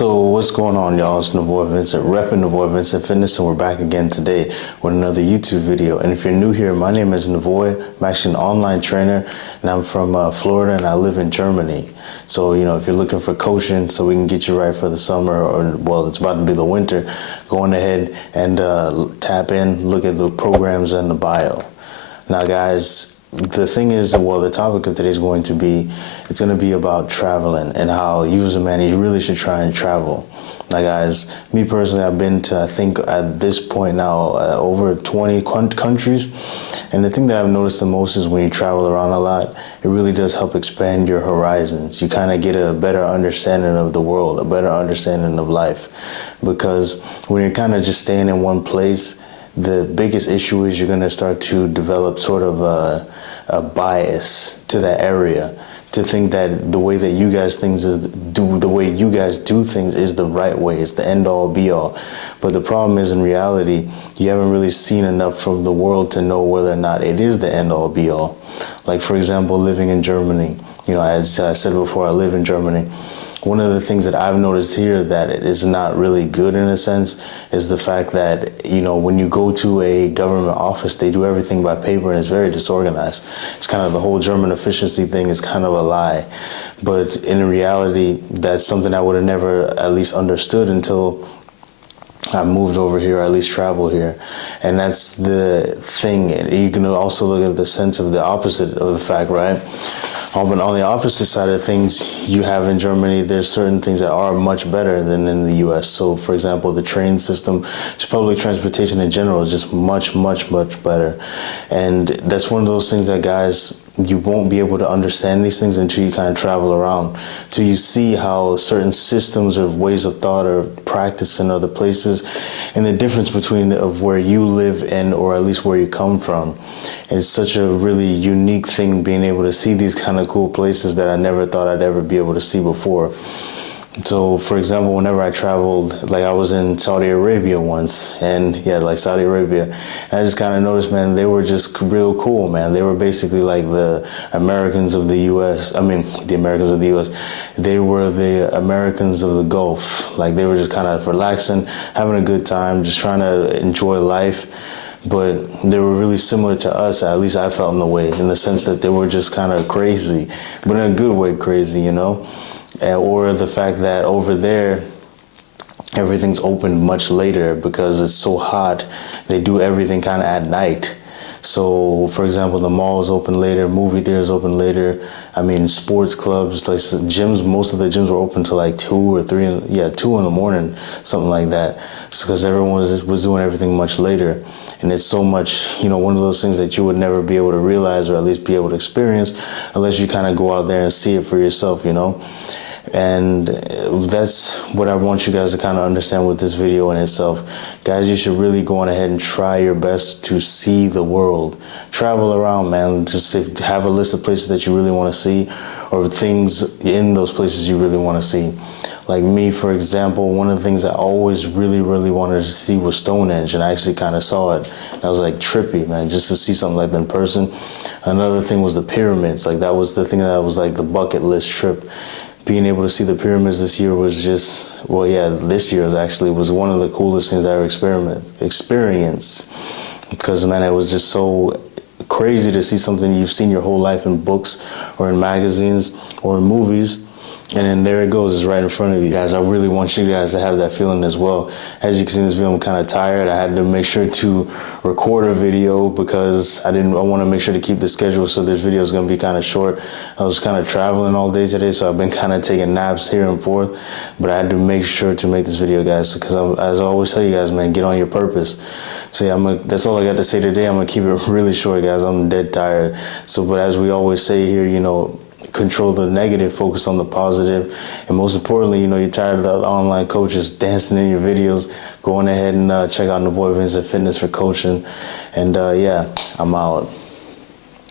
So what's going on, y'all? It's Navoy Vincent, repping Navoy Vincent Fitness, and we're back again today with another YouTube video. And if you're new here, my name is Navoy. I'm actually an online trainer, and I'm from Florida, and I live in Germany. So, if you're looking for coaching so we can get you right for the summer, or, well, it's about to be the winter, go on ahead and tap in, look at the programs in the bio. Now, guys, the thing is, the topic of today is going to be about traveling and how you as a man, you really should try and travel. Now, guys, me personally, I've been to, I think at this point now, over 20 countries. And the thing that I've noticed the most is when you travel around a lot, it really does help expand your horizons. You kind of get a better understanding of the world, a better understanding of life. Because when you're kind of just staying in one place, the biggest issue is you're going to start to develop sort of a bias to that area, to think that the way that you guys do things is the right way. It's the end all be all. But the problem is, in reality, you haven't really seen enough from the world to know whether or not it is the end all be all. Like, for example, living in Germany. As I said before, I live in Germany. One of the things that I've noticed here that it is not really good in a sense is the fact that, when you go to a government office, they do everything by paper and it's very disorganized. It's kind of the whole German efficiency thing is kind of a lie. But in reality, that's something I would have never at least understood until I moved over here, or at least travel here. And that's the thing. You can also look at the sense of the opposite of the fact, right? But on the opposite side of things, you have in Germany, there's certain things that are much better than in the U.S. So, for example, the train system, just public transportation in general is just much, much, much better. And that's one of those things that, guys, you won't be able to understand these things until you kind of travel around, till you see how certain systems or ways of thought are practiced in other places, and the difference between of where you live and, or at least where you come from. And it's such a really unique thing being able to see these kind of cool places that I never thought I'd ever be able to see before. So, for example, whenever I traveled, like I was in Saudi Arabia once, and Saudi Arabia, and I just kind of noticed, man, they were just real cool, man. They were basically like the Americans of the U.S. The Americans of the U.S. They were the Americans of the Gulf. Like, they were just kind of relaxing, having a good time, just trying to enjoy life. But they were really similar to us, at least I felt in the sense that they were just kind of crazy, but in a good way crazy, or the fact that over there, everything's open much later because it's so hot. They do everything kind of at night. So, for example, the malls open later, movie theaters open later. Sports clubs, like gyms, most of the gyms were open till like 2 or 3, 2 in the morning, something like that. Just because everyone was doing everything much later. And it's so much, one of those things that you would never be able to realize or at least be able to experience unless you kind of go out there and see it for yourself, And that's what I want you guys to kind of understand with this video in itself. Guys, you should really go on ahead and try your best to see the world. Travel around, man. Just have a list of places that you really want to see, or things in those places you really want to see. Like me, for example, one of the things I always really, really wanted to see was Stonehenge, and I actually kind of saw it. And I was like, trippy, man, just to see something like that in person. Another thing was the pyramids. Like, that was the thing that was like the bucket list trip. Being able to see the pyramids this year was just, this year was one of the coolest things I ever experienced. Because, man, it was just so crazy to see something you've seen your whole life in books or in magazines or in movies. And then there it goes, it's right in front of you guys. I really want you guys to have that feeling as well. As you can see in this video, I'm kind of tired. I had to make sure to record a video because I want to make sure to keep the schedule, so this video is going to be kind of short. I was kind of traveling all day today, so I've been kind of taking naps here and forth. But I had to make sure to make this video, guys, because as I always tell you guys, man, get on your purpose. So that's all I got to say today. I'm going to keep it really short, guys. I'm dead tired. So, but as we always say here, control the negative, focus on the positive, and most importantly, you're tired of the online coaches dancing in your videos. Go on ahead and check out Navoy Vincent Fitness for coaching, and I'm out.